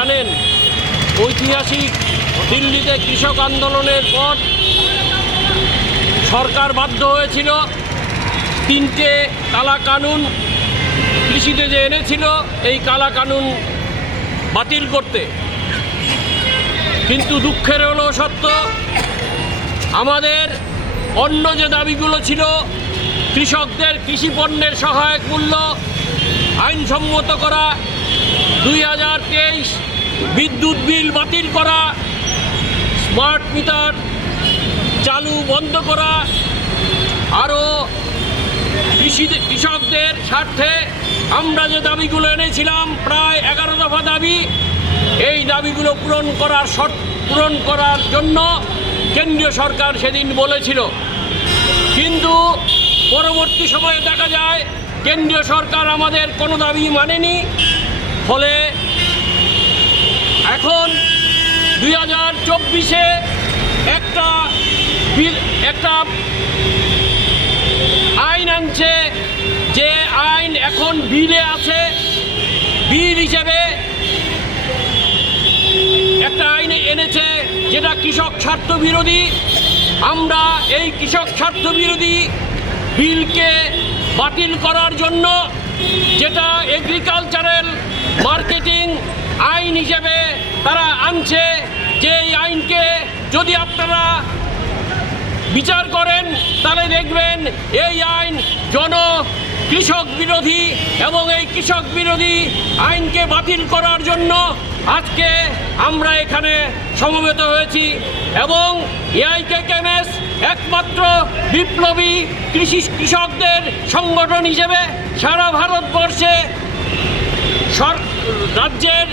জানেন, ঐতিহাসিক দিল্লিতে কৃষক আন্দোলনের পর সরকার বাধ্য হয়েছিল তিনটে কালা কানুন কৃষিতে যে এনেছিল, এই কালা কানুন বাতিল করতে। কিন্তু দুঃখের হলো সত্য, আমাদের অন্য যে দাবিগুলো ছিল, কৃষকদের কৃষি পণ্যের সহায়ক মূল্য আইনসম্মত করা দুই হাজার তেইশ বিদ্যুৎ বিল বাতিল করা স্মার্ট মিটার চালু বন্ধ করা, আরও কৃষি কৃষকদের স্বার্থে আমরা যে দাবিগুলো এনেছিলাম, প্রায় এগারো দফা দাবি, এই দাবিগুলো পূরণ করার পূরণ করার জন্য কেন্দ্রীয় সরকার সেদিন বলেছিল। কিন্তু পরবর্তী সময়ে দেখা যায়, কেন্দ্রীয় সরকার আমাদের কোনো দাবি মানেনি। ফলে এখন দুই হাজার চব্বিশে একটা বিল, একটা আইন আনছে যে আইন এখন বিলে আছে। বিল হিসেবে একটা আইন এনেছে যেটা কৃষক স্বার্থ বিরোধী। আমরা এই কৃষক স্বার্থ বিরোধী বিলকে বাতিল করার জন্য যেটা এগ্রিকালচারাল মার্কেটিং আইন হিসেবে তারা আনছে যে এই আইনকে যদি আপনারা বিচার করেন, তাহলে দেখবেন এই আইন জন কৃষক বিরোধী এবং এই কৃষক বিরোধী আইনকে বাতিল করার জন্য আজকে আমরা এখানে সমবেত হয়েছি এবং এআইকে কেমএস একমাত্র বিপ্লবী কৃষি কৃষকদের সংগঠন হিসেবে সারা ভারতবর্ষে রাজ্যের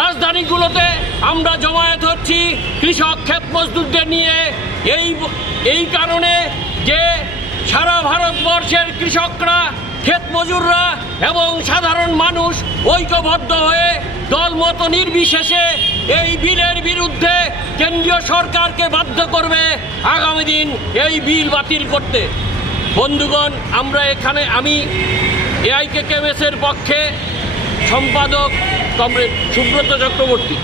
রাজধানীগুলোতে আমরা জমায়েত হচ্ছি কৃষক ক্ষেত মজদুরদের নিয়ে। এই এই কারণে যে সারা ভারতবর্ষের কৃষকরা, ক্ষেত মজুররা এবং সাধারণ মানুষ ঐক্যবদ্ধ হয়ে দলমত নির্বিশেষে এই বিলের বিরুদ্ধে কেন্দ্রীয় সরকারকে বাধ্য করবে আগামী দিন এই বিল বাতিল করতে। বন্ধুগণ, আমরা এখানে আমি এআইকে কেমেসের পক্ষে সম্পাদক কমরেড সুব্রত চক্রবর্তী।